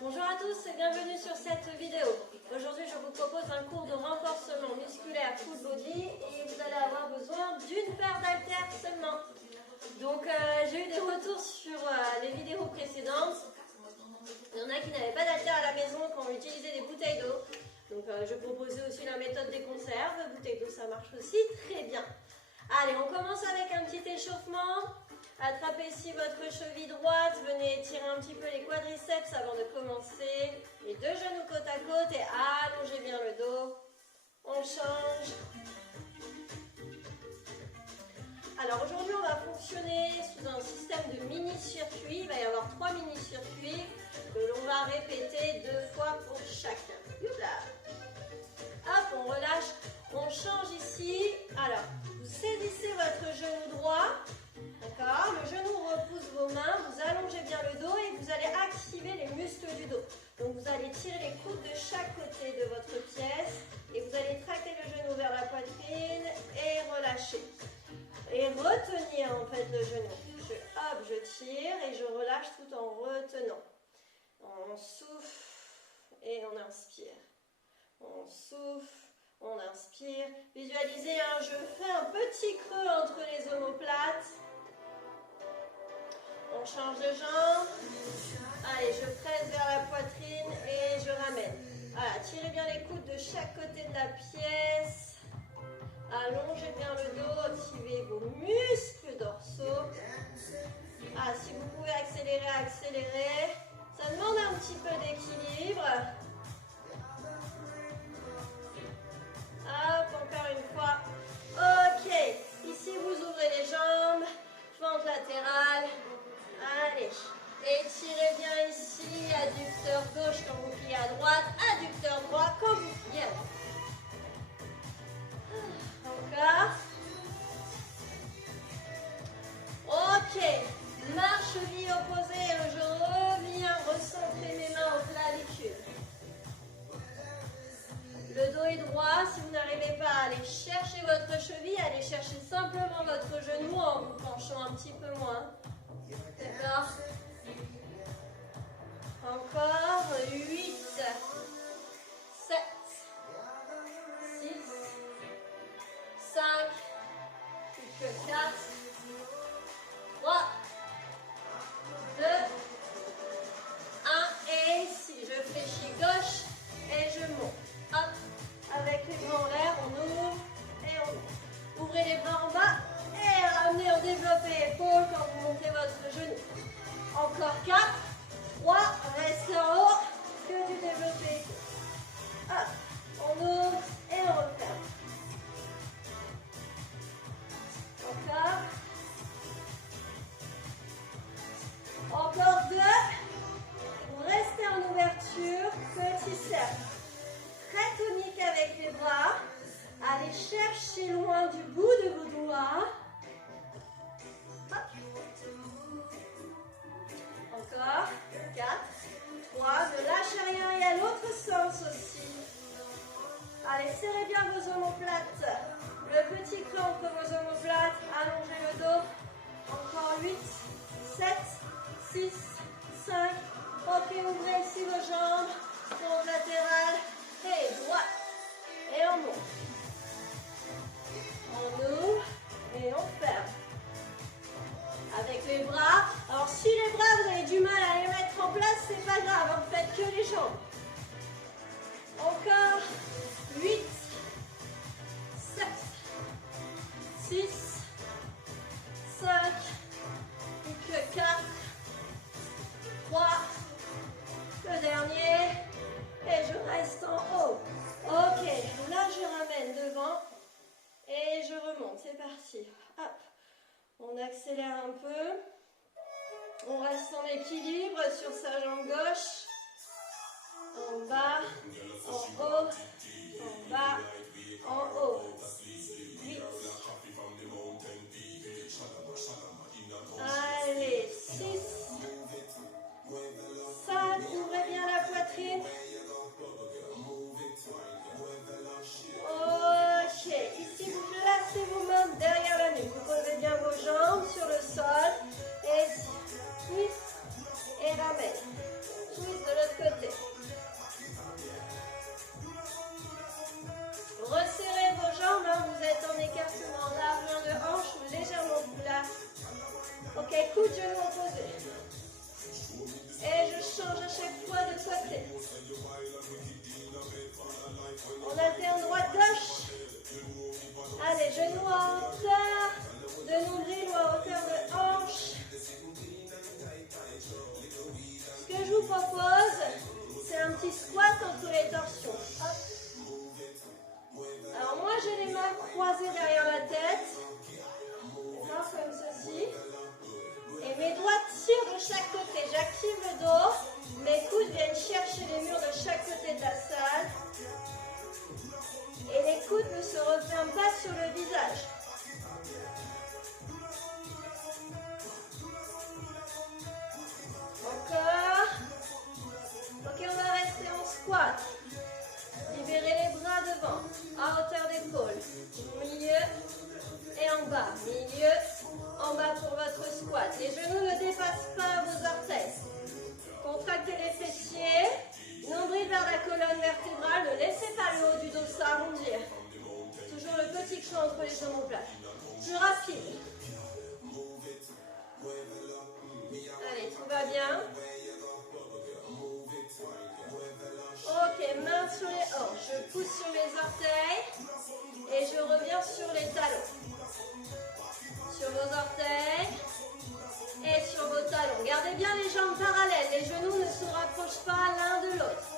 Bonjour à tous et bienvenue sur cette vidéo. Aujourd'hui je vous propose un cours de renforcement musculaire full body et vous allez avoir besoin d'une paire d'haltères seulement. Donc j'ai eu des retours sur les vidéos précédentes. Il y en a qui n'avaient pas d'haltères à la maison quand on utilisait des bouteilles d'eau. Donc je proposais aussi la méthode des conserves. Bouteille d'eau ça marche aussi très bien. Allez, on commence avec un petit échauffement. Attrapez ici votre cheville droite, venez étirer un petit peu les quadriceps avant de commencer. Les deux genoux côte à côte et allongez bien le dos. On change. Alors aujourd'hui on va fonctionner sous un système de mini-circuits. Il va y avoir 3 mini-circuits que l'on va répéter 2 fois pour chacun. Youpla. Hop, on relâche, on change ici. Alors, vous saisissez votre genou droit. D'accord, le genou repousse vos mains, vous allongez bien le dos et vous allez activer les muscles du dos. Donc vous allez tirer les coudes de chaque côté de votre pièce et vous allez tracter le genou vers la poitrine et relâcher. Et retenir en fait le genou. Je tire et je relâche tout en retenant. On souffle et on inspire. On souffle, on inspire. Visualisez, hein, je fais un petit creux entre les omoplates. On change de jambe. Allez, je presse vers la poitrine et je ramène. Voilà, tirez bien les coudes de chaque côté de la pièce. Allongez bien le dos, activez vos muscles dorsaux. Ah, si vous pouvez accélérer, accélérez. Ça demande un petit peu d'équilibre. Hop, encore une fois. Ok, ici vous ouvrez les jambes, fente latérale. Allez, étirez bien ici, adducteur gauche quand vous pliez à droite, adducteur droit quand vous pliez à droite. Encore. Ok, marche cheville opposée, je reviens recentrer mes mains au clavicule. Le dos est droit, si vous n'arrivez pas à aller chercher votre cheville, allez chercher simplement votre genou en vous penchant un petit peu moins. D'accord. Encore 8, 7, 6, 5, plus que 4, 3, 2, 1 et ici, je fléchis gauche et je monte. Hop, avec les bras en l'air, on ouvre et on ouvre. Ouvrez les bras en bas et ramenez en développé épaule quand vous montez votre genou. Encore 4, 3, restez en haut, que du développé épaule. Hop, on ouvre et on referme. Encore. Encore 2. Vous restez en ouverture, petit cercle. Très tonique avec les bras. Allez chercher loin du bout de vos doigts. Hop. Encore. 4, 3. Ne lâchez rien et à l'autre sens aussi. Allez, serrez bien vos omoplates. Le petit creux entre vos omoplates. Allongez le dos. Encore 8, 7, 6, 5. Ok, ouvrez ici vos jambes. Fente latérale. Et droite. Et on monte. On ouvre et on ferme. Avec les bras. Alors si les bras vous avez du mal à les mettre en place, c'est pas grave, vous faites que les jambes. Encore 8, 7, 6, 5, plus que 4, 3, le dernier, et je reste en haut. Ok, là je ramène devant et je remonte, c'est parti. Hop, on accélère un peu, on reste en équilibre sur sa jambe gauche, en bas, en haut, en bas, en haut. 8. Allez, 6, 5, ouvrez bien la poitrine. Ok, ici vous placez vos mains derrière la nuque, vous posez bien vos jambes sur le sol et twist et ramène. Twist de l'autre côté. On alterne droite-gauche. Allez, genoux en hauteur de nombril ou à hauteur de hanche. Ce que je vous propose, c'est un petit squat entre les torsions. Hop. Alors moi, j'ai les mains croisées derrière la tête. D'accord, comme ceci. Et mes doigts tirent de chaque côté. J'active le dos. Mes coudes viennent chercher les murs de chaque côté de la salle. Et les coudes ne se referment pas sur le visage. Encore. Ok, on va rester en squat. Libérez les bras devant, à hauteur d'épaule. Milieu et en bas. Milieu, en bas pour votre squat. Les genoux ne dépassent pas vos orteils. Contractez les fessiers. Nombril vers la colonne vertébrale. Ne laissez pas le haut du dos s'arrondir. Toujours le petit creux entre les omoplates. Plus rapide. Allez, tout va bien. Ok, main sur les hanches. Je pousse sur les orteils et je reviens sur les talons. Sur vos orteils et sur vos talons. Gardez bien les jambes parallèles. Les genoux ne se rapprochent pas l'un de l'autre.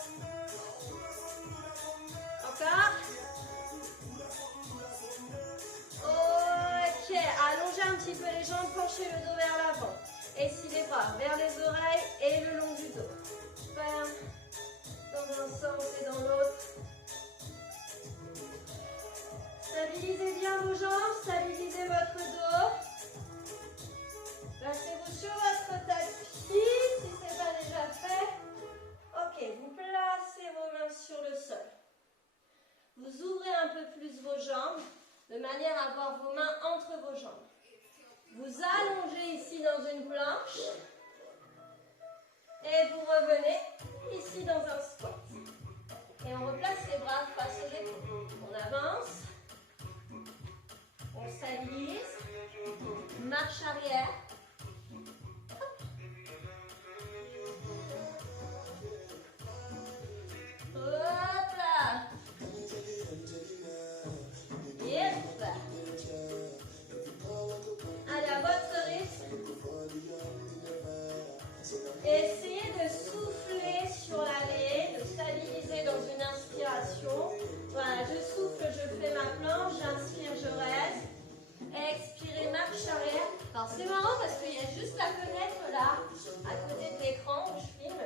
Encore. Ok, allongez un petit peu les jambes, penchez le dos vers l'avant. Ici les bras vers les oreilles et le long du dos. Ferme dans un sens et dans l'autre. Stabilisez bien vos jambes, stabilisez votre dos. Placez-vous sur votre tapis si ce n'est pas déjà fait. Ok, vous placez vos mains sur le sol. Vous ouvrez un peu plus vos jambes de manière à avoir vos mains entre vos jambes. Vous allongez ici dans une planche et vous revenez ici dans un squat. Et on replace les bras face aux épaules. On avance, on stabilise, marche arrière. Hop là. Yep. Allez, à votre rythme. Essayez de souffler sur l'allée, de stabiliser dans une inspiration. Voilà, je souffle, je fais ma planche, j'inspire, je reste. Expirez, marche arrière. Alors c'est marrant parce qu'il y a juste la fenêtre là, à côté de l'écran où je filme.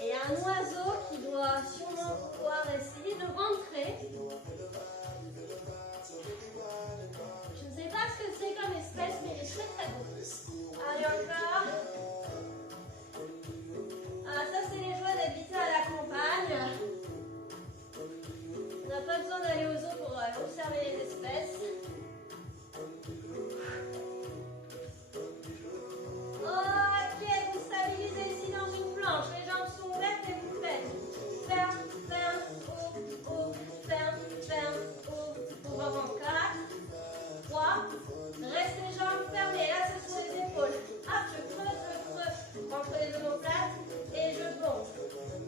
Et il y a un oiseau qui doit sûrement pouvoir essayer de rentrer. Je ne sais pas ce que c'est comme espèce, mais il est très très beau. Allez, encore. Ah, ça c'est les joies d'habiter à la campagne. On n'a pas besoin d'aller aux zoo pour observer les espèces. Ok, vous stabilisez ici dans une planche. Les jambes sont ouvertes et vous faites ferme, ferme, ouvre, ferme, ferme, ouvre. Encore 4, 3. Reste les jambes fermées. Là, ce sont les épaules. Hop, je creuse entre les omoplates et je bombe.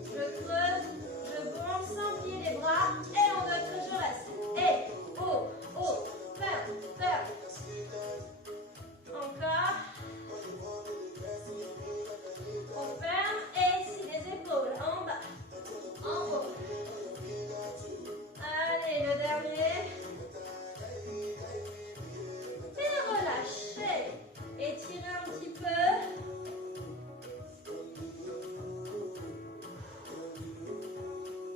Je creuse, je bombe sans plier les bras et en neutre, je reste. Et haut, haut, ferme, ferme. Encore. On ferme et ici les épaules en bas, en haut. Allez, le dernier. Et relâchez. Étirez un petit peu.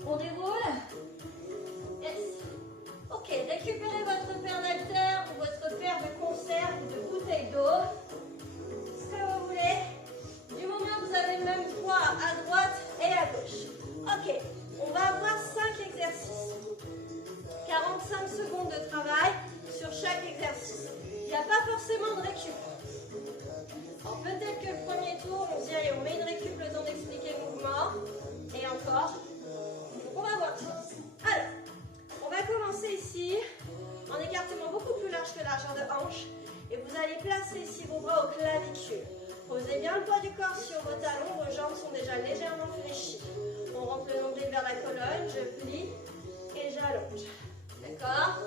On déroule. Yes. Ok, récupérez votre paire d'haltères ou votre paire de conserve ou de bouteille d'eau. Ce que vous voulez. Du moment que vous avez le même poids à droite et à gauche. Ok, on va avoir 5 exercices. 45 secondes de travail sur chaque exercice. Il n'y a pas forcément de récup. Alors peut-être que le premier tour, on se dit, allez, on met une récup le temps d'expliquer le mouvement. Et encore. Donc on va voir. Alors, on va commencer ici, en écartement beaucoup plus large que largeur de hanche. Et vous allez placer ici vos bras au clavicule. Posez bien le poids du corps sur vos talons, vos jambes sont déjà légèrement fléchies. On rentre le nombril vers la colonne, je plie j'allonge. D'accord?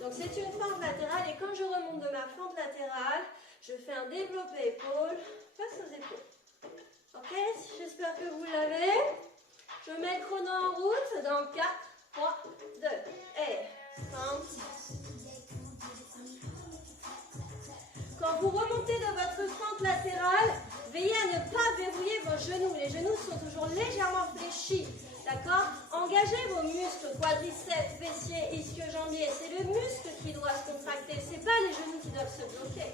Donc c'est une fente latérale et quand je remonte de ma fente latérale, je fais un développé épaule face aux épaules. Ok? J'espère que vous l'avez. Je mets le chrono en route dans 4, 3, 2 et fente. Quand vous remontez de votre fente latérale, veillez à ne pas verrouiller vos genoux. Les genoux sont toujours légèrement fléchis. D'accord? Engagez vos muscles, quadriceps, fessiers, ischio-jambiers. C'est le muscle qui doit se contracter. Ce n'est pas les genoux qui doivent se bloquer.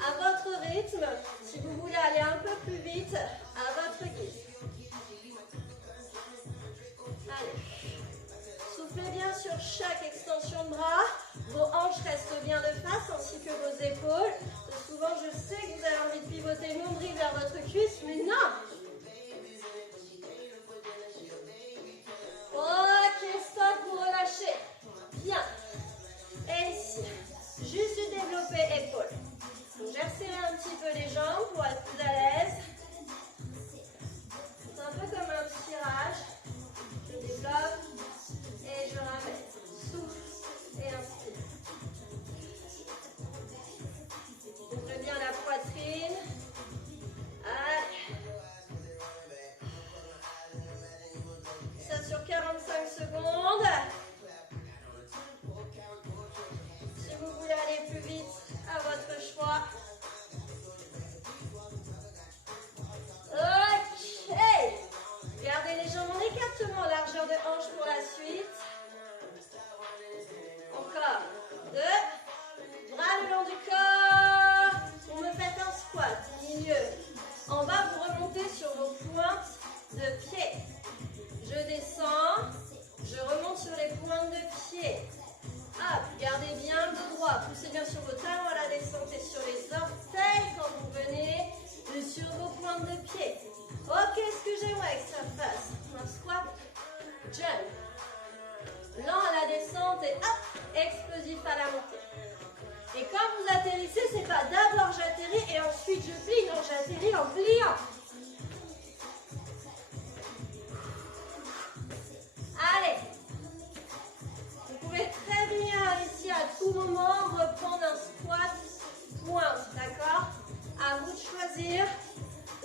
À votre rythme, si vous voulez aller un peu plus vite, à votre guise. Allez. Soufflez bien sur chaque extension de bras. Vos hanches restent bien de face ainsi que vos épaules. Souvent, je sais que vous avez envie de pivoter le nombril vers votre cuisse, mais non! Ok, stop, vous relâchez. Bien. Et ici, juste du développé épaule. Donc, j'ai resserré un petit peu les jambes pour être plus à l'aise. C'est un peu comme un tirage. Je développe et je ramène. Souffle et inspire. Ouvrez bien la poitrine. Allez. Ça sur 45 secondes. Si vous voulez aller plus vite, à votre choix. Ok. Gardez les jambes en écartement, largeur de hanche pour la suite. Encore. 2. Bras le long du corps. Vous me faites un squat. Milieu. En bas, vous remontez sur vos pointes de pied. Je descends. Je remonte sur les pointes de pied. Hop, gardez bien le dos droit. Poussez bien sur vos talons à la descente et sur les orteils quand vous venez sur vos pointes de pied. Ok, ce que j'aimerais que ça fasse. Un squat, jump. Lent à la descente et hop, explosif à la montée. Et quand vous atterrissez, c'est pas d'abord j'atterris et ensuite je plie. Non, j'atterris en pliant. Allez. Vous pouvez très bien ici à tout moment reprendre un squat pointe, d'accord? À vous de choisir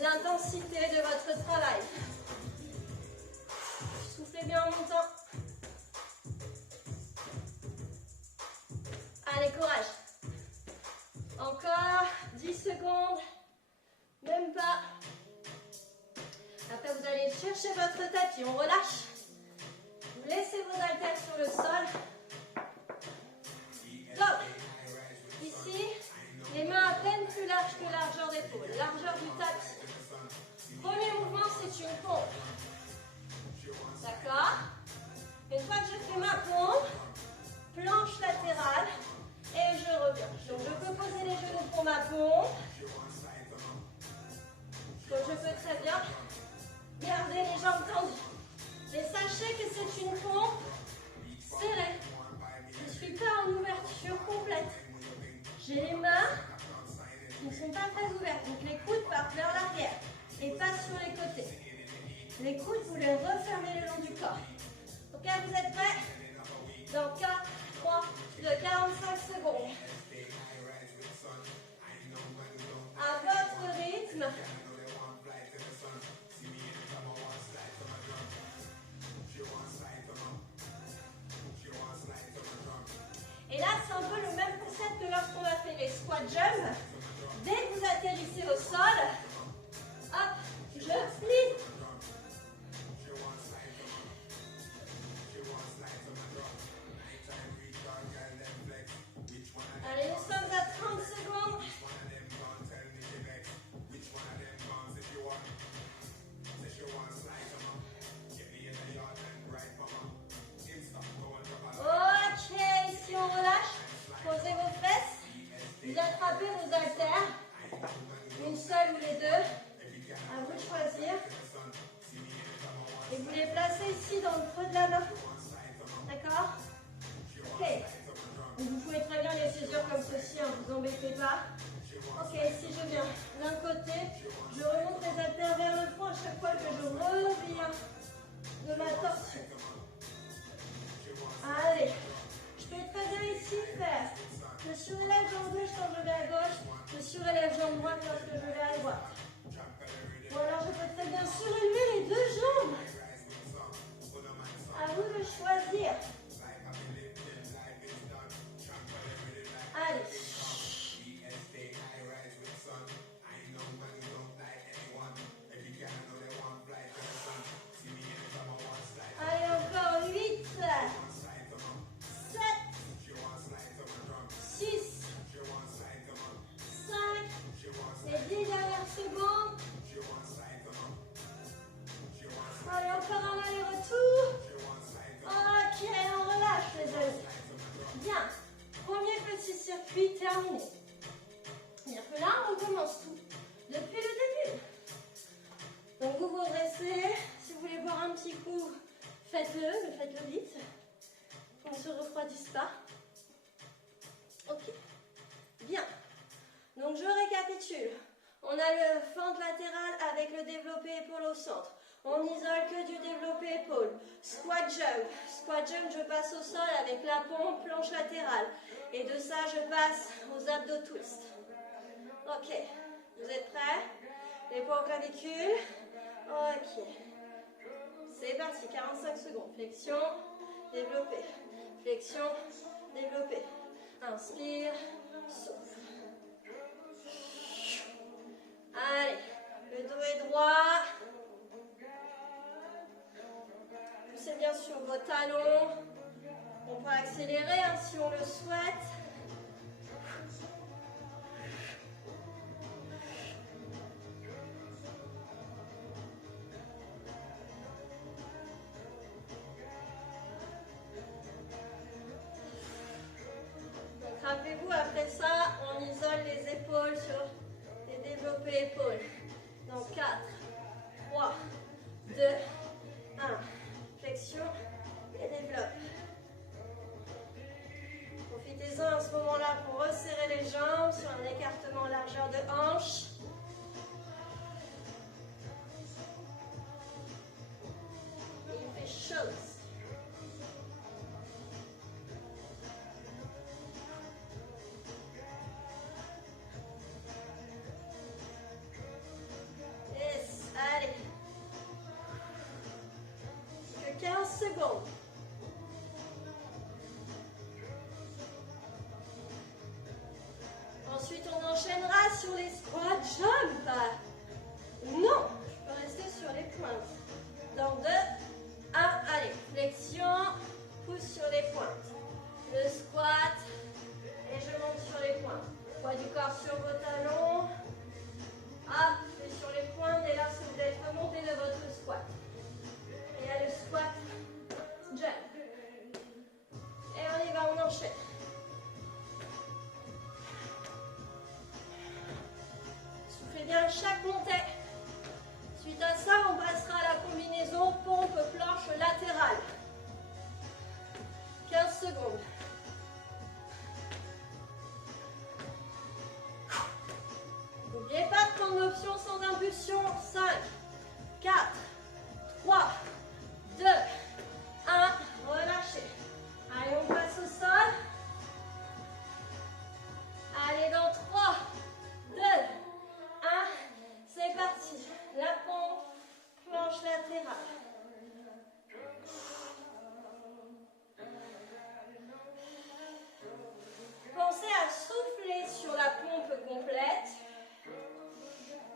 l'intensité de votre travail. Soufflez bien en montant. Allez, courage. Encore 10 secondes. Même pas. Après, vous allez chercher votre tapis. On relâche. Vous laissez vos haltères sur le sol. Top. Ici, les mains à peine plus larges que largeur d'épaule. Largeur du tapis. Premier mouvement, c'est une pompe. D'accord? Une fois que je fais ma pompe, planche latérale et je reviens. Donc je peux poser les genoux pour ma pompe. Donc je peux très bien garder les jambes tendues. Mais sachez que c'est une pompe serrée. Je ne suis pas en ouverture complète. J'ai les mains qui ne sont pas très ouvertes. Donc les coudes partent vers l'arrière et passent sur les côtés. Les coudes, vous les refermez le long du corps. Ok, vous êtes prêts? Dans 4, 3, 2, 45 secondes. À votre rythme. Et là, c'est un peu le même concept que lorsqu'on a fait les squat jumps. Dès que vous atterrissez au sol, hop, je plie. Allez, nous sommes à 30 secondes. Ok, ici on relâche. Posez vos fesses. Vous attrapez vos haltères. Une seule ou les deux. À vous de choisir. Et vous les placez ici dans le creux de la main. D'accord? Ok. Vous pouvez très bien les saisir comme ceci, ne vous embêtez pas. Ok, si je viens d'un côté, je remonte les haltères vers le fond à chaque fois que je reviens de ma torsion. Allez, je peux très bien ici faire. Je surélève jambe gauche quand je vais à gauche. Je surélève jambe droite lorsque je vais à droite. Ou alors je peux très bien surélever les deux jambes. À vous de choisir. Allez. Allez, encore 8, 7, 6, 5, les 10 dernières secondes. Allez, encore un aller-retour. Ok, on relâche les amis. Bien, premier petit circuit terminé. C'est-à-dire que là, on recommence tout depuis le début. Donc vous vous dressez, si vous voulez boire un petit coup, faites-le, mais faites-le vite, qu'on ne se refroidisse pas. Ok, bien. Donc je récapitule. On a le fente latérale avec le développé épaule au centre. On n'isole que du développé épaule. Squat jump. Squat jump, je passe au sol avec la pompe, planche latérale. Et de ça, je passe aux abdos twist. Ok, vous êtes prêts? L'épaule clavicule. Ok. C'est parti, 45 secondes. Flexion, développé. Flexion, développé. Inspire, souffle. Allez, le dos est droit. Poussez bien sur vos talons. On peut accélérer hein, si on le souhaite. Donc rappelez-vous, après ça, on isole les épaules sur les développés épaules. Donc 4, 3, 2, 1. Flexion et développe. Profitez-en à ce moment-là pour resserrer les jambes sur un écartement largeur de hanche. Et il fait chaud aussi. Yes, allez. Que 15 secondes. Ensuite, on enchaînera sur les squat jump. Non, je peux rester sur les pointes. Dans 2, 1, allez. Flexion, pousse sur les pointes. Le squat, et je monte sur les pointes. Poids du corps sur vos talons. Hop, et sur les pointes. Et là, si vous êtes remonté de votre squat. Et il y a le squat jump. Et on y va, on enchaîne. Soufflez bien chaque montée. Suite à ça, on passera à la combinaison pompe-planche latérale. 15 secondes. N'oubliez pas de prendre l'option sans impulsion. 5, 4, 3, 2, 1. Relâchez. Allez, on passe au sol. Allez, dans 3, 2, 1. C'est parti. La pompe, planche latérale. Pensez à souffler sur la pompe complète.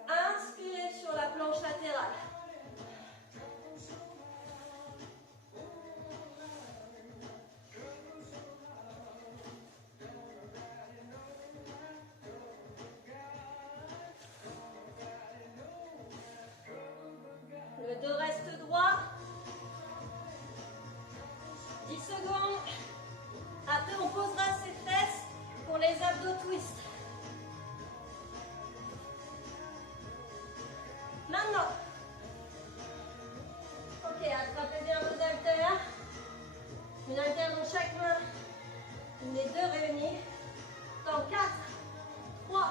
Inspirez sur la planche latérale. Le dos reste droit. 10 secondes. Après, on posera ses fesses pour les abdos twist. Maintenant. Ok, attrapez bien vos haltères. Une haltère dans chaque main. Les deux réunis. Dans 4, 3,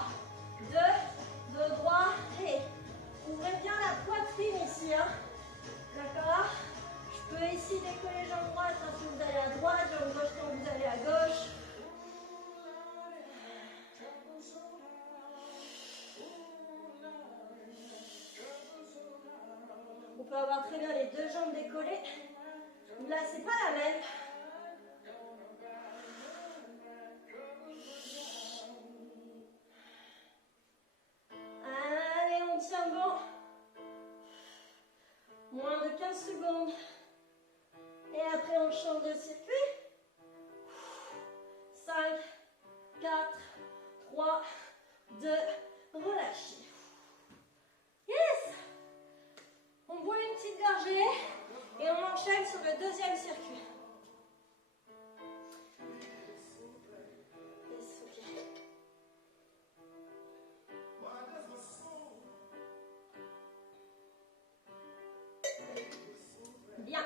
2, dos droit et ouvrez bien la poitrine ici. Hein. D'accord? Je peut avoir très bien les deux jambes décollées. Là, c'est pas la même. Allez, on tient bon. Moins de 15 secondes. Et après, on change de circuit. 5, 4, 3, 2, relâchez. Yes! On boit une petite gorgée et on enchaîne sur le deuxième circuit. Yes, ok. Bien.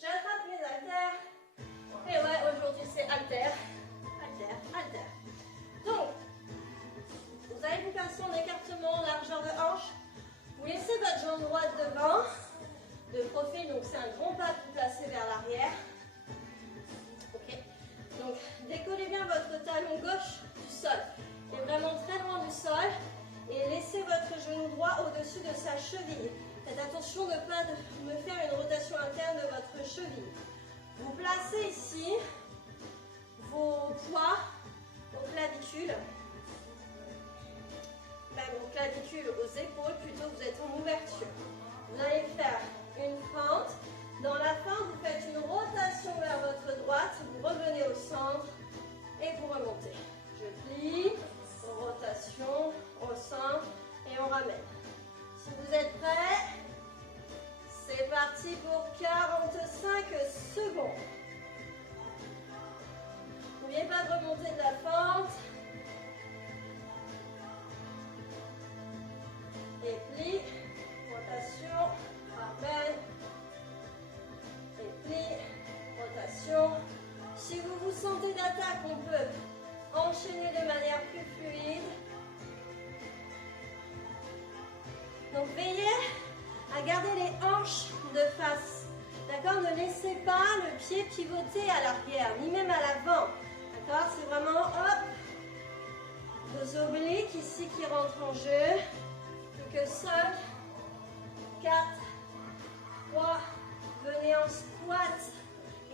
J'attrape mes haltères. Et ouais, aujourd'hui c'est haltères. Haltères, haltères. Donc, vous allez vous placer en écartement, largeur de hanche. Vous laissez votre jambe droite devant, de profil, donc c'est un grand pas que vous placez vers l'arrière. Ok. Donc, décollez bien votre talon gauche du sol. Il est vraiment très loin du sol. Et laissez votre genou droit au-dessus de sa cheville. Faites attention de ne pas me faire une rotation interne de votre cheville. Vous placez ici vos poids aux clavicules. Même aux clavicules, aux épaules, plutôt vous êtes en ouverture. Vous allez faire une fente. Dans la fente, vous faites une rotation vers votre droite. Vous revenez au centre et vous remontez. Je plie, rotation, au centre et on ramène. Si vous êtes prêts, c'est parti pour 45 secondes. N'oubliez pas de remonter de la fente. Et plie, rotation, ramène. Et plie, rotation. Si vous vous sentez d'attaque, on peut enchaîner de manière plus fluide. Donc veillez à garder les hanches de face. D'accord? Ne laissez pas le pied pivoter à l'arrière, ni même à l'avant. D'accord? C'est vraiment, hop, vos obliques ici qui rentrent en jeu. Plus que 5, 4, 3, venez en squat.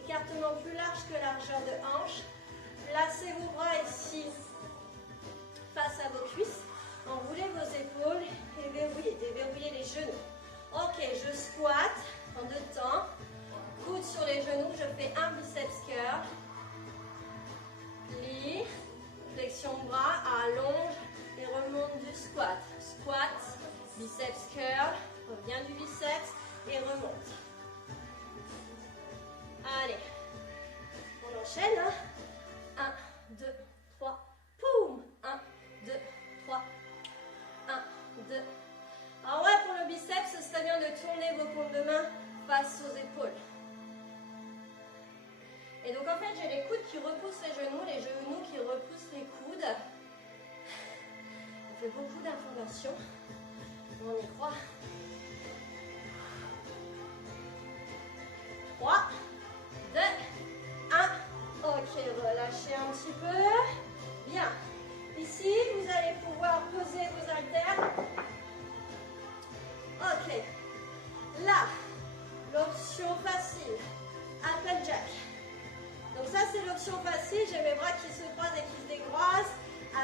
Écartement plus large que largeur de hanche. Placez vos bras ici face à vos cuisses. Enroulez vos épaules et verrouillez, déverrouillez les genoux. Ok, je squatte en deux temps. Coude sur les genoux, je fais un biceps curl. Plie, flexion de bras, allonge et remonte du squat. Squat, biceps curl, revient du biceps et remonte. Allez, on enchaîne. 1, 2, 3, poum. 1, 2, 3, 1, 2. Alors ouais, pour le biceps, ce serait bien de tourner vos paumes de main face aux épaules. Et donc en fait, j'ai les coudes qui repoussent les genoux qui repoussent les coudes. Ça fait beaucoup d'informations. On y croit. 3, 2, 1. Ok, relâchez un petit peu. Bien. Ici, vous allez pouvoir poser vos haltères. Ok. Là, l'option facile, Applejack. Donc ça, c'est l'option facile. J'ai mes bras qui se croisent et qui se décroisent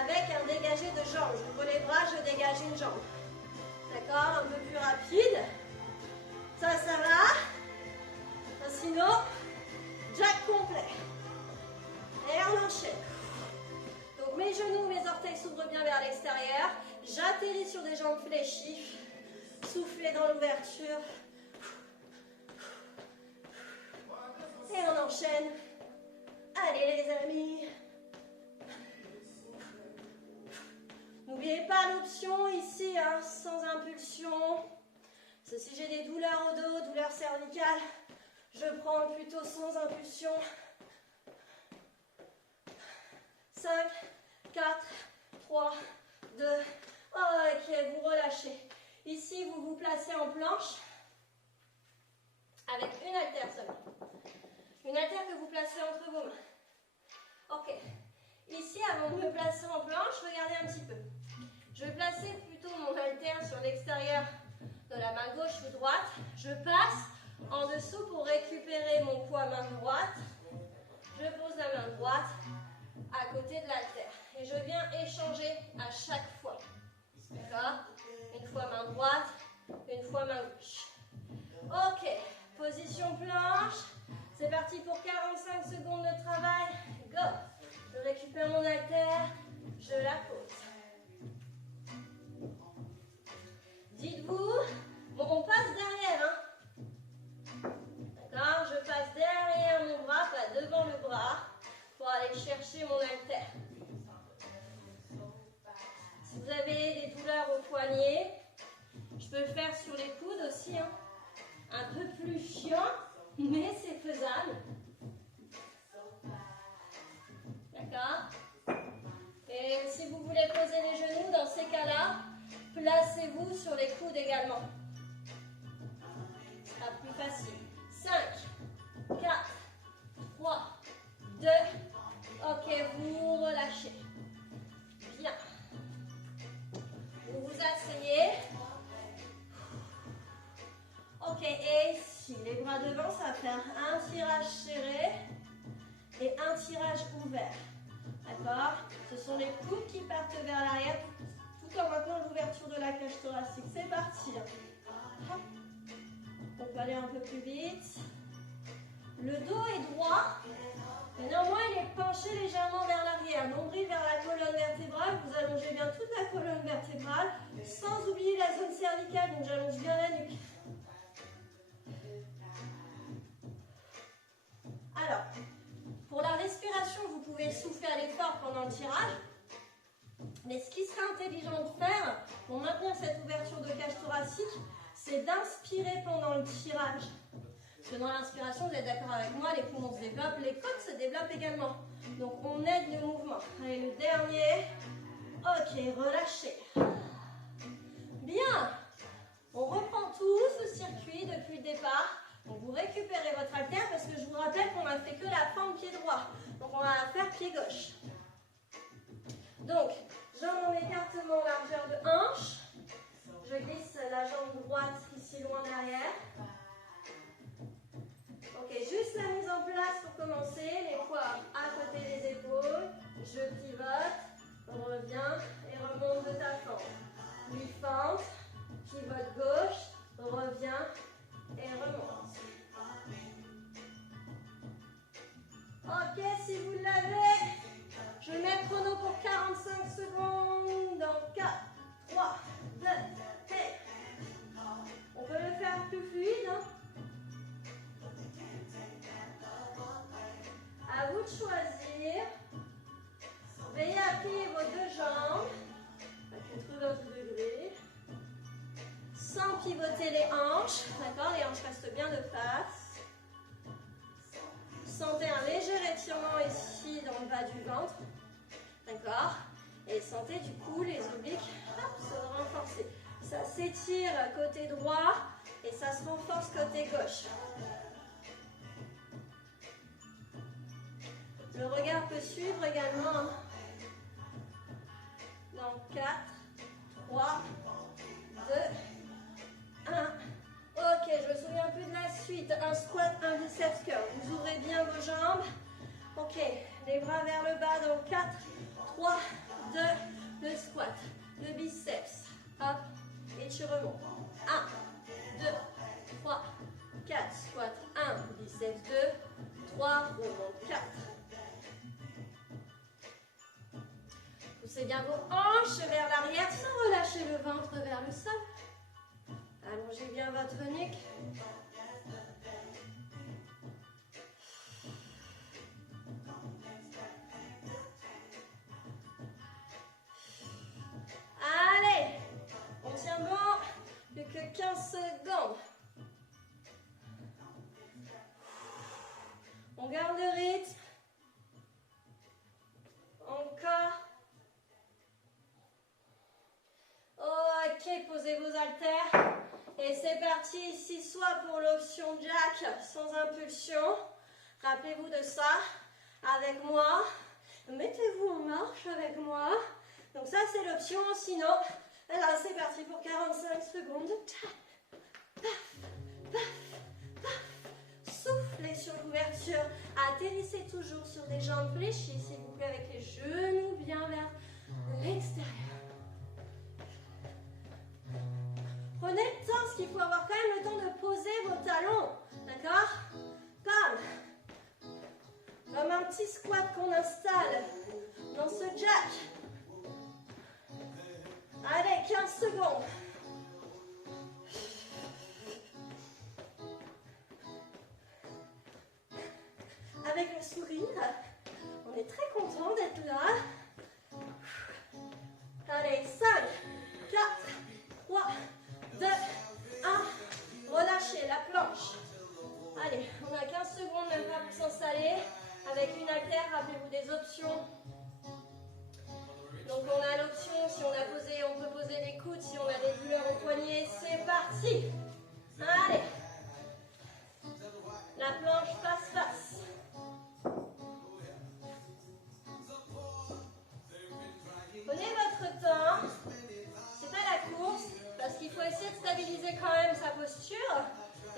avec un dégagé de jambes. J'ouvre les bras, je dégage une jambe. D'accord? Un peu plus rapide. Ça va. Sinon, jack complet. Et on enchaîne. Donc mes genoux, mes orteils s'ouvrent bien vers l'extérieur. J'atterris sur des jambes fléchies. Soufflez dans l'ouverture. Et on enchaîne. Allez les amis. N'oubliez pas l'option ici, hein, sans impulsion. Parce que si j'ai des douleurs au dos, douleurs cervicales, je prends plutôt sans impulsion. 5, 4, 3, 2, ok, vous relâchez. Ici, vous vous placez en planche avec une haltère seulement. Une haltère que vous placez entre vos mains. Ok. Ici, avant de me placer en planche, regardez un petit peu. Je vais placer plutôt mon haltère sur l'extérieur de la main gauche ou droite. Je passe en dessous pour récupérer mon poids main droite. Je pose la main droite à côté de l'haltère. Et je viens échanger à chaque fois. D'accord? Une fois main droite, une fois main gauche. Ok, position planche. C'est parti pour 45 secondes de travail. Go! Je récupère mon haltère, je la pose. Dites-vous, bon, on passe derrière, hein? D'accord? Je passe derrière mon bras, pas devant le bras, pour aller chercher mon haltère. Si vous avez des douleurs au poignet, je peux le faire sur les coudes aussi, hein? Un peu plus chiant, mais c'est faisable. D'accord? Et si vous voulez poser les genoux, dans ces cas-là, placez-vous sur les coudes également. Ce sera plus facile. 5, 4, 3, 2. Ok, vous relâchez. Bien. Vous vous asseyez. Ok, et ici, les bras devant, ça va faire un tirage serré et un tirage ouvert. D'accord? Ce sont les coudes qui partent vers l'arrière tout en maintenant l'ouverture de la cage thoracique. C'est parti. On peut aller un peu plus vite. Le dos est droit. Et néanmoins, il est penché légèrement vers l'arrière. Nombril vers la colonne vertébrale. Vous allongez bien toute la colonne vertébrale sans oublier la zone cervicale. Donc j'allonge bien la nuque. Alors, pour la respiration, vous pouvez souffler à l'effort pendant le tirage. Mais ce qui serait intelligent de faire pour maintenir cette ouverture de cage thoracique, c'est d'inspirer pendant le tirage. Parce que dans l'inspiration, vous êtes d'accord avec moi, les poumons se développent, les côtes se développent également. Donc on aide le mouvement. Allez, le dernier. Ok, relâchez. Bien. On reprend tout ce circuit depuis le départ. Donc vous récupérez votre haltère parce que je vous rappelle qu'on n'a fait que la fente pied droit. Donc on va faire pied gauche. Donc, jambe en écartement, largeur de hanche. Je glisse la jambe droite ici loin derrière. Ok, juste la mise en place pour commencer. Les poids à côté des épaules. Je pivote, reviens et remonte de ta fente. Puis fente, pivote gauche, reviens et remonte. Ok, si vous l'avez, je mets le chrono pour 45 secondes. Dans 4, 3, 2, et... On peut le faire plus fluide, hein? À vous de choisir. Veillez à plier vos deux jambes à 90 degrés. Sans pivoter les hanches. D'accord? Les hanches restent bien de face. Sentez un léger étirement ici dans le bas du ventre. D'accord? Et sentez du coup les obliques se renforcer. Ça s'étire côté droit et ça se renforce côté gauche. Le regard peut suivre également. Dans 4, 3, 2, 1. Ok, je me souviens plus de la suite. Un squat, un biceps curl. Vous ouvrez bien vos jambes. Ok, les bras vers le bas dans 4, 3, 2, le squat, le biceps. Hop, étirement. 1, 2, 3, 4, squat, 1, biceps 2, 3, remonte 4. Poussez bien vos hanches vers l'arrière sans relâcher le ventre vers le sol. Allongez bien votre nuque. Allez, on tient bon, plus que 15 secondes. On garde le rythme. Encore. Ok, posez vos haltères. Et c'est parti ici, soit pour l'option jack sans impulsion. Rappelez-vous de ça. Avec moi. Mettez-vous en marche avec moi. Donc ça, c'est l'option. Sinon, là, c'est parti pour 45 secondes. Soufflez sur l'ouverture. Atterrissez toujours sur des jambes fléchies, s'il vous plaît, avec les genoux bien vers l'extérieur. Prenez le temps, parce qu'il faut avoir quand même le temps de poser vos talons. D'accord? Comme un petit squat qu'on installe dans ce jack. Allez, 15 secondes. Avec le sourire, on est très content d'être là. Allez, 5, 4, 3, 2, 1. Relâchez la planche. Allez, on a 15 secondes même pas pour s'installer. Avec une haltère, rappelez-vous des options. Donc on a l'option, si on a posé, on peut poser les coudes, si on a des douleurs au poignet, c'est parti. Allez. La planche face. Prenez votre temps. C'est pas la course, parce qu'il faut essayer de stabiliser quand même sa posture.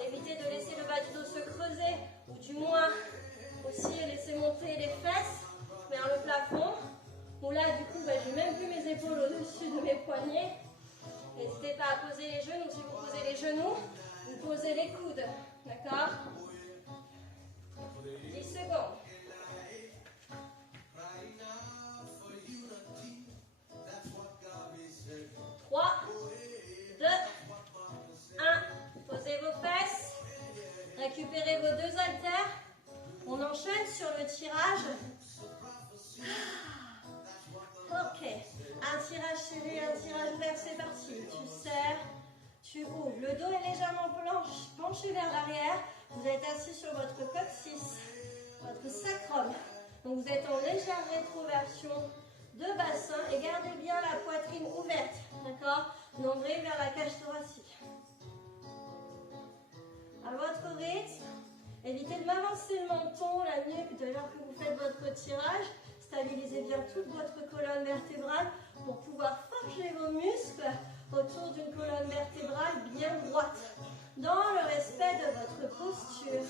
Éviter de laisser le bas du dos se creuser, ou du moins aussi laisser monter les fesses vers le plafond. Bon là du coup j'ai même plus mes épaules au-dessus de mes poignets. N'hésitez pas à poser les genoux. Si vous posez les genoux, vous posez les coudes. D'accord? 10 secondes. 3, 2, 1. Posez vos fesses. Récupérez vos deux haltères. On enchaîne sur le tirage. Ok. Un tirage serré, un tirage ouvert, c'est parti. Tu serres, tu ouvres. Le dos est légèrement penché vers l'arrière. Vous êtes assis sur votre coccyx, votre sacrum. Donc vous êtes en légère rétroversion de bassin et gardez bien la poitrine ouverte. D'accord? Nombril vers la cage thoracique. À votre rythme, évitez de m'avancer le menton, la nuque, de l'heure que vous faites votre tirage. Stabilisez bien toute votre colonne vertébrale pour pouvoir forger vos muscles autour d'une colonne vertébrale bien droite, dans le respect de votre posture.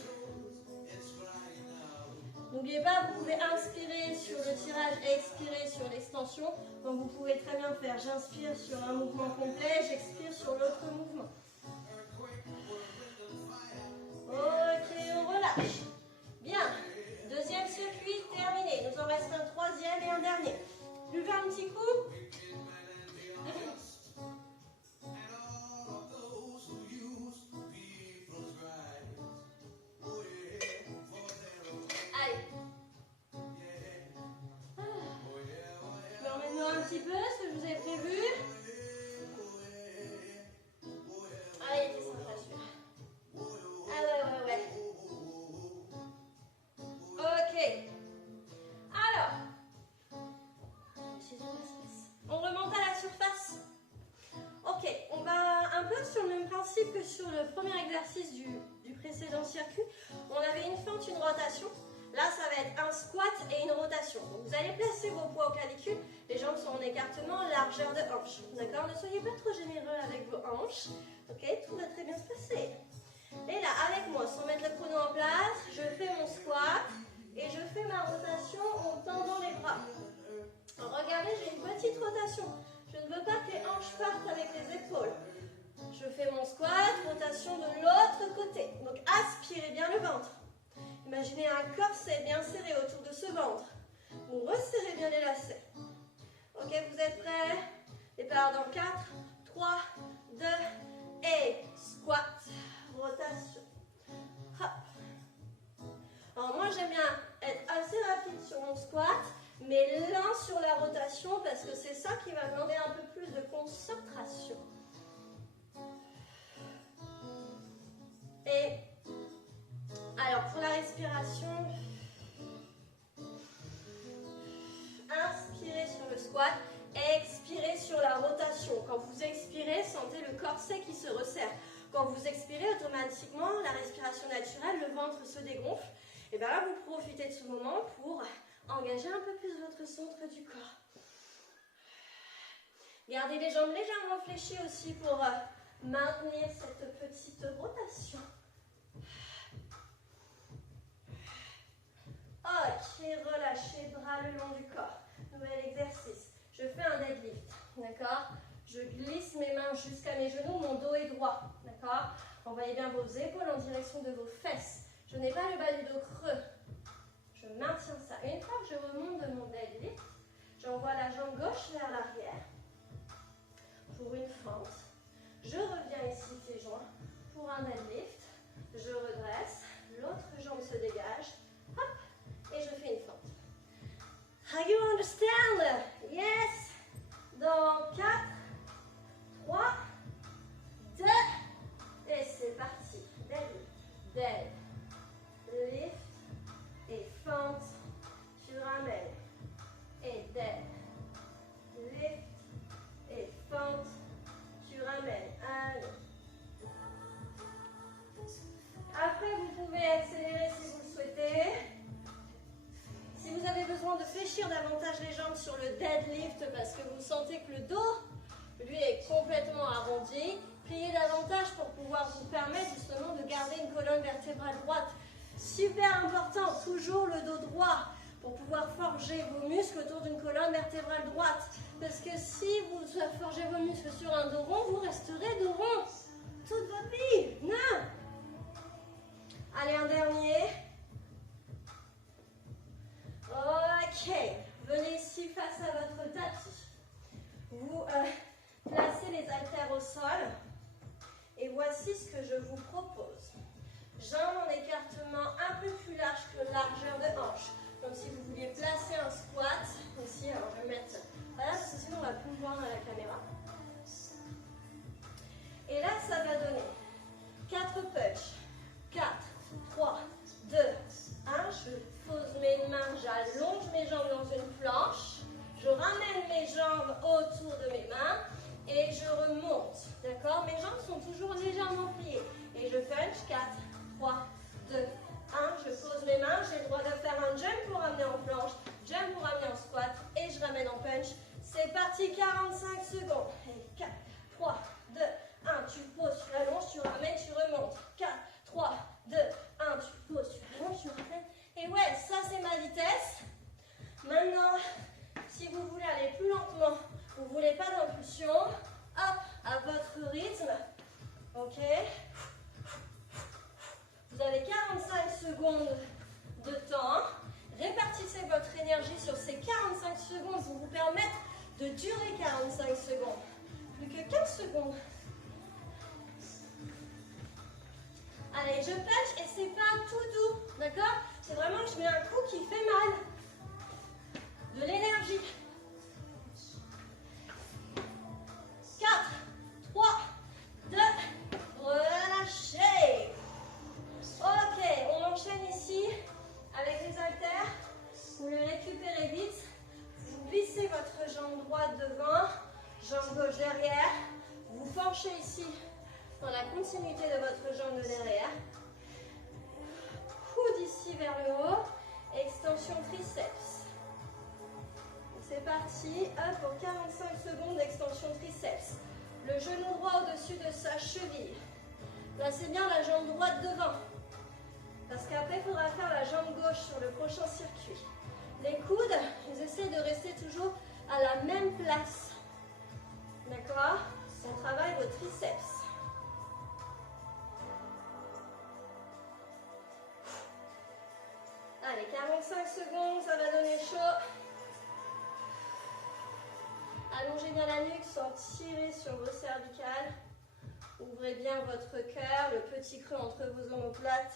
N'oubliez pas, vous pouvez inspirer sur le tirage, expirer sur l'extension, comme vous pouvez très bien faire. J'inspire sur un mouvement complet, j'expire sur l'autre mouvement. Ok, on relâche. Bien. Deuxième circuit terminé. Nous en reste un troisième et un dernier. Buvez un petit coup. Allez. Je me remets un petit peu ce que je vous ai prévu. Ah, il était sympa celui-là. Ah ouais. Ok. Alors, on remonte à la surface. Ok, on va un peu sur le même principe que sur le premier exercice du précédent circuit. On avait une fente, une rotation. Là, ça va être un squat et une rotation. Donc, vous allez placer vos poids au clavicule. Les jambes sont en écartement, largeur de hanche. D'accord? Ne soyez pas trop généreux avec vos hanches. Ok, tout va très bien se passer. Et là, avec moi, sans mettre le chrono en place, je fais mon squat et je fais ma rotation en tendant les bras. Alors, regardez, j'ai une petite rotation. Je ne veux pas que les hanches partent avec les épaules. Je fais mon squat, rotation de l'autre côté. Donc, aspirez bien le ventre. Imaginez un corset bien serré autour de ce ventre. Vous resserrez bien les lacets. Ok, vous êtes prêts? Départ dans 4, 3, 2 et squat. Rotation. Hop. Alors moi j'aime bien être assez rapide sur mon squat, mais lent sur la rotation parce que c'est ça qui va demander un peu plus de concentration. Et alors pour la respiration, inspirez sur le squat, expirez sur la rotation. Quand vous expirez, sentez le corset qui se resserre. Quand vous expirez, automatiquement, la respiration naturelle, le ventre se dégonfle. Et bien là, vous profitez de ce moment pour engager un peu plus votre centre du corps. Gardez les jambes légèrement fléchies aussi pour maintenir cette petite rotation. Ok, relâchez bras le long du corps. Nouvel exercice. Je fais un deadlift, d'accord? Je glisse mes mains jusqu'à mes genoux, mon dos est droit, d'accord? Envoyez bien vos épaules en direction de vos fesses. Je n'ai pas le bas du dos creux. Je maintiens ça. Une fois que je remonte de mon deadlift, j'envoie la jambe gauche vers l'arrière pour une fente. Je reviens ici pieds joints pour un deadlift. Je redresse, l'autre jambe se dégage. Hop, et je fais une fente. Are you understand? Yes. Dans 4, 3, 2, et c'est parti. Dead, lift, et fente. Tu ramènes. Et dead, lift, et fente. Tu ramènes. Allez. Après, vous pouvez accélérer si vous le souhaitez. Si vous avez besoin de fléchir davantage les jambes sur le deadlift parce que vous sentez que le dos, lui, est complètement arrondi, pliez davantage pour pouvoir vous permettre justement de garder une colonne vertébrale droite. Super important, toujours le dos droit pour pouvoir forger vos muscles autour d'une colonne vertébrale droite. Parce que si vous forgez vos muscles sur un dos rond, vous resterez dos rond toute votre vie. Non. Allez, un dernier. Ok, venez ici face à votre tapis. Vous placez les haltères au sol. Et voici ce que je vous propose. Jambes en écartement un peu plus large que largeur de hanche. Comme si vous vouliez placer un squat. Ici, alors je vais mettre... Voilà, parce que sinon on ne va plus me voir à la caméra. Et là, ça va donner 4 punch. 4, 3, 2, 1. Je pose mes mains, j'allonge mes jambes dans une planche. Je ramène mes jambes autour de mes mains. Et je remonte. D'accord? Mes jambes sont toujours légèrement pliées. Et je punch. 4, 3, 2, 1. Je pose mes mains. J'ai le droit de faire un jump pour ramener en planche. Jump pour ramener en squat. Et je ramène en punch. C'est parti, 45 secondes. Et 4, 3, 2, 1. Tu poses, tu allonges, tu ramènes, tu remontes. 4, 3, 2, 1. Tu poses, tu allonges, tu ramènes. Et ouais, ça c'est ma vitesse. Maintenant, si vous voulez aller plus lentement, vous ne voulez pas d'impulsion, hop, à votre rythme. Ok. Vous avez 45 secondes de temps. Répartissez votre énergie sur ces 45 secondes pour vous permettre de durer 45 secondes. Plus que 15 secondes. Allez, je punch et c'est pas tout doux, d'accord? C'est vraiment que je mets un coup qui fait mal. De l'énergie. 4, 3, 2, relâchez. Ok, on enchaîne ici avec les haltères. Vous le récupérez vite. Vous glissez votre jambe droite devant, jambe gauche derrière. Vous penchez ici dans la continuité de votre jambe de derrière. Coude ici vers le haut. Extension triceps. C'est parti. Hop, pour 45 secondes d'extension triceps. Le genou droit au-dessus de sa cheville. Placez bien la jambe droite devant. Parce qu'après, il faudra faire la jambe gauche sur le prochain circuit. Les coudes, ils essaient de rester toujours à la même place. D'accord? On travaille vos triceps. Allez, 45 secondes, ça va donner chaud. Allongez bien la nuque sans tirer sur vos cervicales. Ouvrez bien votre cœur, le petit creux entre vos omoplates.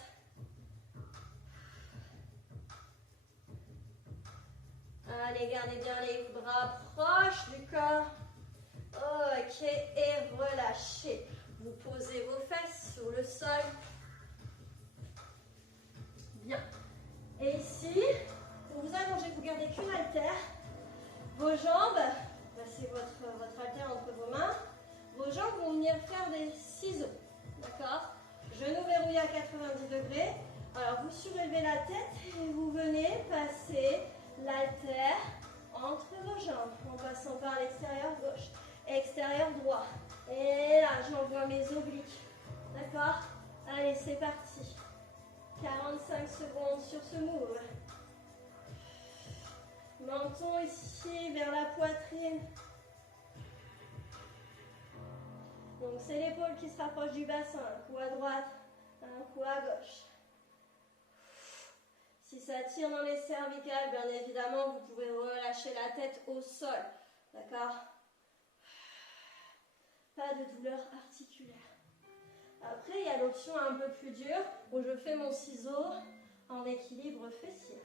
Allez, gardez bien les bras proches du corps. Ok, et relâchez. Vous posez vos fesses sur le sol. Bien. Et ici, vous vous allongez, vous gardez qu'une haltère. Vos jambes, placez votre haltère entre vos mains. Vos jambes vont venir faire des ciseaux. D'accord? Genoux verrouillés à 90 degrés. Alors, vous surélevez la tête et vous venez passer l'haltère entre vos jambes en passant par l'extérieur gauche, extérieur droit. Et là, j'envoie mes obliques. D'accord? Allez, c'est parti. 45 secondes sur ce move. Menton ici vers la poitrine. Donc c'est l'épaule qui se rapproche du bassin. Un coup à droite, un coup à gauche. Si ça tire dans les cervicales, bien évidemment, vous pouvez relâcher la tête au sol. D'accord? Pas de douleur articulaire. Après, il y a l'option un peu plus dure où je fais mon ciseau en équilibre fessier.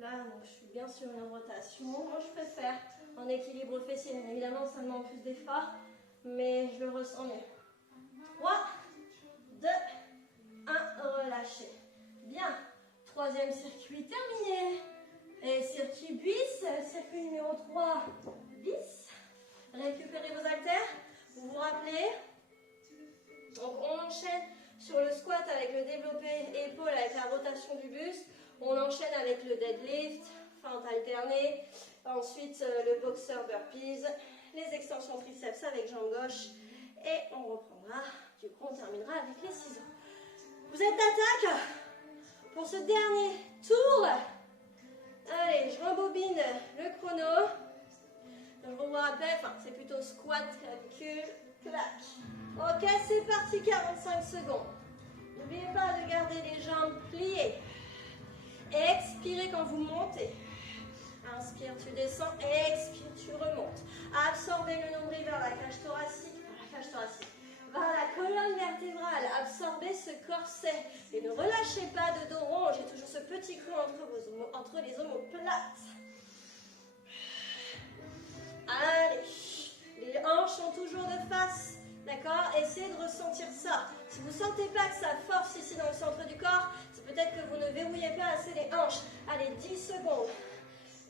Là, donc, je suis bien sur une rotation. Moi, je préfère en équilibre fessier. Bien évidemment, ça demande plus d'effort, mais je le ressens mieux. 3, 2, 1, relâchez. Bien. Troisième circuit terminé. Et circuit bis, circuit numéro 3, bis. Récupérez vos haltères. Vous vous rappelez? Donc, on enchaîne sur le squat avec le développé épaule avec la rotation du buste. On enchaîne avec le deadlift, fente alternée. Ensuite, le boxer burpees, les extensions triceps avec jambe gauche. Et on reprendra. Du coup, on terminera avec les ciseaux. Vous êtes d'attaque pour ce dernier tour. Allez, je rembobine le chrono. Donc, on vous rappelle, c'est plutôt squat, clavicule, clac. Ok, c'est parti, 45 secondes. N'oubliez pas de garder les jambes pliées. Expirez quand vous montez. Inspire, tu descends. Expire, tu remontes. Absorbez le nombril vers la cage thoracique. Vers la colonne vertébrale. Absorbez ce corset. Et ne relâchez pas de dos rond. J'ai toujours ce petit creux entre les omoplates. Allez. Les hanches sont toujours de face. D'accord? Essayez de ressentir ça. Si vous ne sentez pas que ça force ici dans le centre du corps, c'est peut-être que vous ne verrouillez pas assez les hanches. Allez, 10 secondes.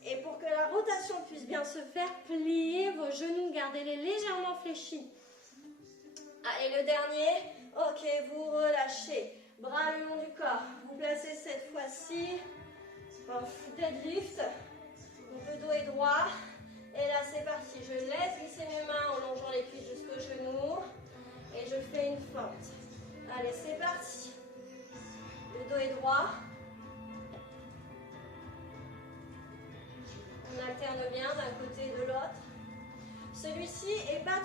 Et pour que la rotation puisse bien se faire, pliez vos genoux, gardez-les légèrement fléchis. Allez, le dernier. Ok, vous relâchez. Bras le long du corps. Vous placez cette fois-ci en deadlift. Donc le dos est droit. Et là, c'est parti. Je laisse glisser mes mains en longeant les cuisses jusqu'au genou. Et je fais une fente. Allez, c'est parti. Le dos est droit. On alterne bien d'un côté et de l'autre. Celui-ci n'est pas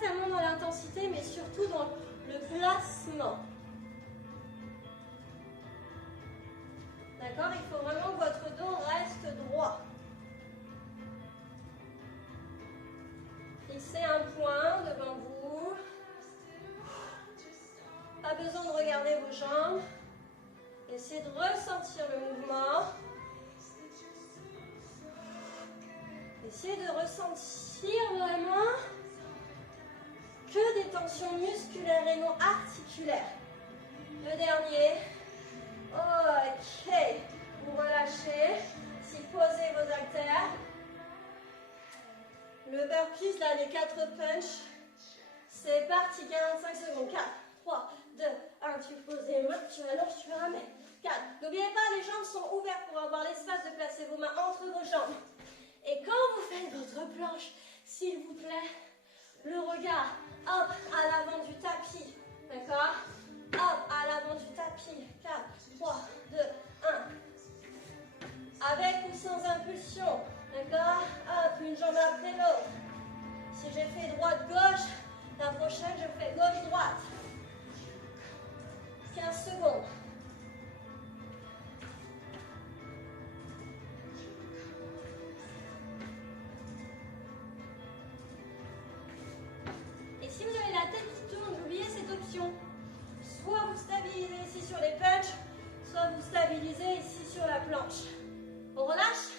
tellement dans l'intensité, mais surtout dans le placement. D'accord? Il faut vraiment que votre dos reste droit. Fixez un point devant vous. Pas besoin de regarder vos jambes. Essayez de ressentir le mouvement. Essayez de ressentir vraiment que des tensions musculaires et non articulaires. Le dernier. Ok. Vous relâchez. Si posez vos haltères. Le burpees, là, les 4 punches. C'est parti, 45 secondes. 4, 3, 2, 1. Tu poses les mains, tu allonges, tu ramènes. 4. N'oubliez pas, les jambes sont ouvertes pour avoir l'espace de placer vos mains entre vos jambes. Et quand vous faites votre planche, s'il vous plaît, le regard, hop, à l'avant du tapis. D'accord? Hop, à l'avant du tapis. 4, 3, 2, 1. Avec ou sans impulsion. D'accord? Hop, une jambe après l'autre. Si j'ai fait droite-gauche, la prochaine, je fais gauche-droite. 15 secondes. Et si vous avez la tête qui tourne, oubliez cette option. Soit vous stabilisez ici sur les punches, soit vous stabilisez ici sur la planche. On relâche,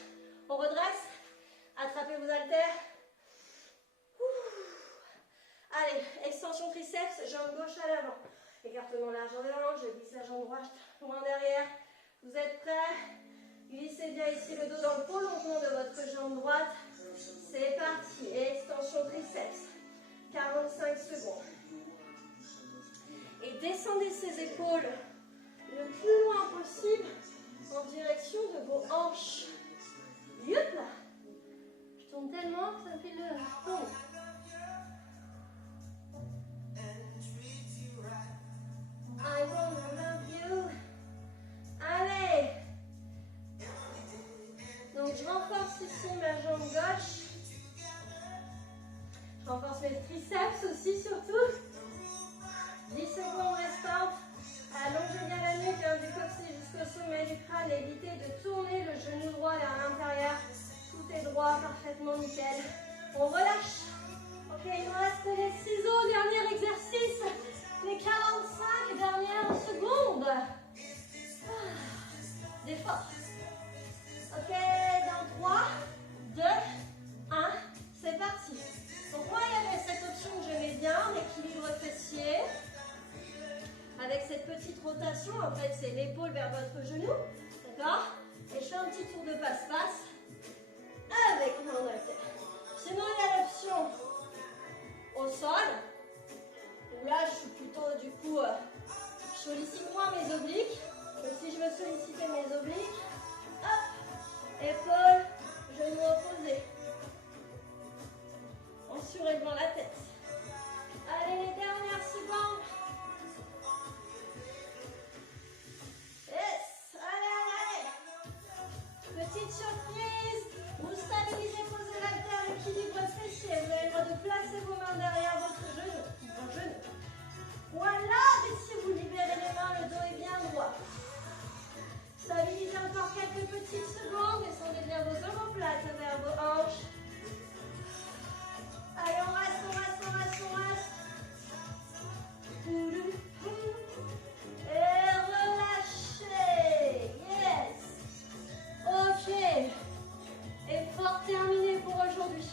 on redresse, attrapez vos haltères. Allez, extension triceps, jambe gauche à l'avant. Écartement large en avant, je glisse la jambe droite loin derrière. Vous êtes prêts? Glissez bien ici le dos dans le prolongement de votre jambe droite. C'est parti, extension triceps. 45 secondes. Et descendez ces épaules le plus loin possible en direction de vos hanches. Youp là. fait le triceps aussi surtout. 10 secondes restantes. Allongez bien la nuque, hein, du coccyx jusqu'au sommet du crâne. Évitez de tourner le genou droit vers l'intérieur. Tout est droit, parfaitement nickel. On relâche. Ok, il nous reste les ciseaux, dernier exercice. Les 45 dernières secondes. D'effort. Ok, dans 3, 2, 1, c'est parti. Donc moi, il y avait cette option que j'aimais bien, l'équilibre fessier. Avec cette petite rotation, en fait, c'est l'épaule vers votre genou. D'accord? Et je fais un petit tour de passe-passe avec mon haltère. Sinon, il y a l'option au sol. Où là, je suis plutôt, du coup, je sollicite moins mes obliques. Donc, si je veux solliciter mes obliques, hop, épaule, genou opposé. En surélevant la tête. Allez, les dernières secondes. Yes, allez, allez. Petite surprise. Vous stabilisez, posez l'haltère, équilibre fessier. Vous avez le droit de placer vos mains derrière votre genou. Voilà, laissez-vous libérer les mains, le dos est bien droit. Stabilisez encore quelques petites secondes. Descendez bien vos omoplates vers vos hanches. Allez, on reste. Et relâchez. Yes. Ok. Effort terminé pour aujourd'hui.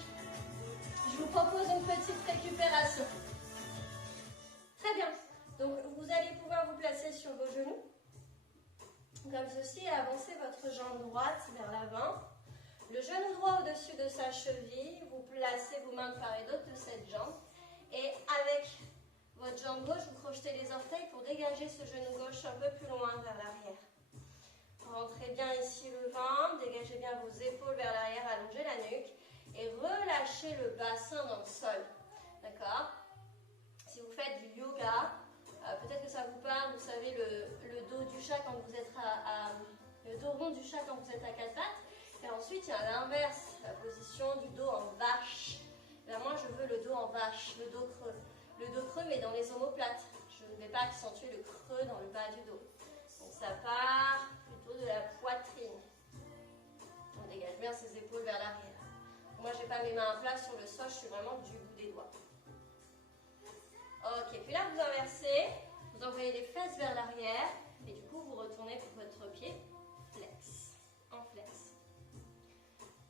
Je vous propose une petite récupération. Très bien. Donc, vous allez pouvoir vous placer sur vos genoux. Comme ceci, et avancer votre jambe droite vers l'avant. Le genou droit au-dessus de sa cheville. Vous placez vos mains de part et d'autre de cette jambe. Et avec votre jambe gauche, vous crochetez les orteils pour dégager ce genou gauche un peu plus loin vers l'arrière. Rentrez bien ici le ventre, dégagez bien vos épaules vers l'arrière, allongez la nuque et relâchez le bassin dans le sol. D'accord? Si vous faites du yoga, peut-être que ça vous parle, vous savez le dos du chat quand vous êtes le dos rond du chat quand vous êtes à quatre pattes. Et ensuite, il y a l'inverse, la position du dos en vache. Là, moi, je veux le dos en vache, le dos creux. Le dos creux, mais dans les omoplates. Je ne vais pas accentuer le creux dans le bas du dos. Donc, ça part plutôt de la poitrine. On dégage bien ses épaules vers l'arrière. Moi, je n'ai pas mes mains à plat sur le sol, je suis vraiment du bout des doigts. Ok, puis là, vous inversez. Vous envoyez les fesses vers l'arrière. Et du coup, vous retournez pour votre pied flex. En flex.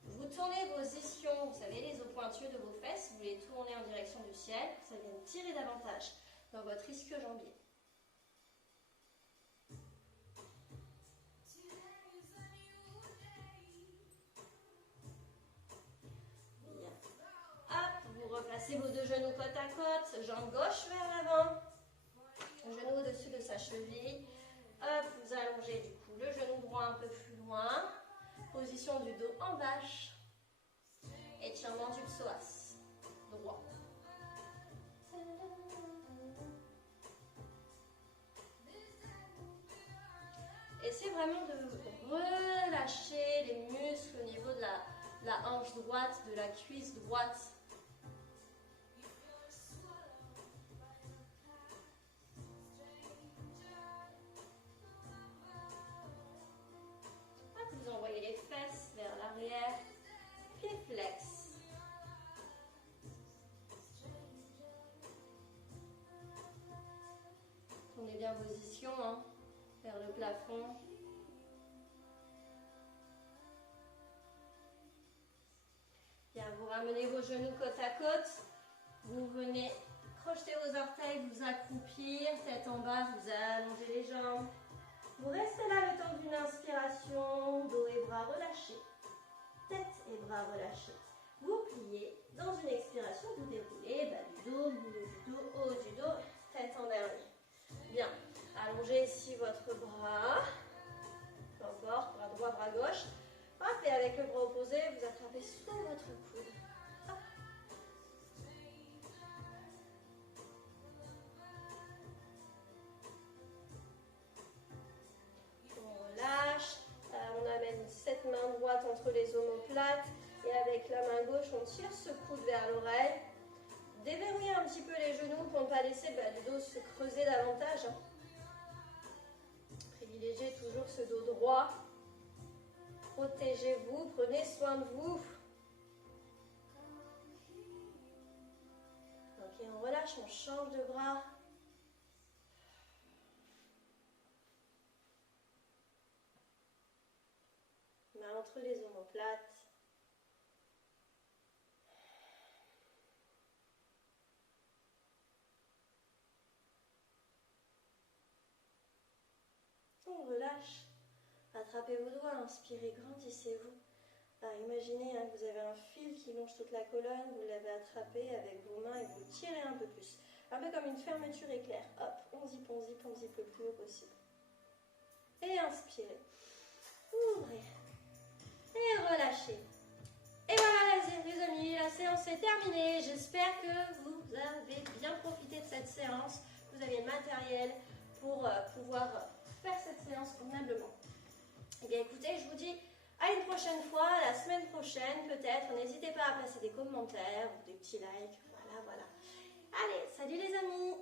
Vous tournez vos ischions, vous savez, les os pointus de vos fesses, vous les tournez en direction du ciel, ça vient tirer davantage dans votre ischio-jambier. Bien. Hop, vous replacez vos deux genoux côte à côte, jambe gauche vers l'avant, genou au-dessus de sa cheville. Hop, vous allongez du coup le genou droit un peu plus loin, position du dos en vache. Étirement du psoas, droit. Essayez vraiment de relâcher les muscles au niveau de la hanche droite, de la cuisse droite. Vous envoyez les fesses vers l'arrière, pied flex. Tournez bien vos ischions vers le plafond. Bien, vous ramenez vos genoux côte à côte. Vous venez crocheter vos orteils, vous accroupir, tête en bas, vous allongez les jambes. Vous restez là le temps d'une inspiration, dos et bras relâchés. Tête et bras relâchés. Vous pliez. Dans une expiration, vous déroulez bas du dos, milieu du dos, haut du dos, tête en dernier. Bien. Allongez ici votre bras. Peu importe, bras droit, bras gauche. Hop, et avec le bras opposé, vous attrapez sous votre coude. Hop. On relâche. On amène cette main droite entre les omoplates. Et avec la main gauche, on tire ce coude vers l'oreille. déverrouillez un petit peu les genoux pour ne pas laisser le dos se creuser davantage. Privilégiez toujours ce dos droit. Protégez-vous, prenez soin de vous. Ok, on relâche, on change de bras. Main entre les omoplates. On relâche. Attrapez vos doigts, inspirez, grandissez-vous. Imaginez que vous avez un fil qui longe toute la colonne, vous l'avez attrapé avec vos mains et vous tirez un peu plus. Un peu comme une fermeture éclair. Hop, on zip le plus haut possible. Et inspirez. Ouvrez. Et relâchez. Et voilà les amis, la séance est terminée. J'espère que vous avez bien profité de cette séance. Vous avez le matériel pour pouvoir faire cette séance convenablement. Eh bien écoutez, je vous dis à une prochaine fois, la semaine prochaine peut-être. N'hésitez pas à placer des commentaires ou des petits likes. Voilà. Allez, salut les amis!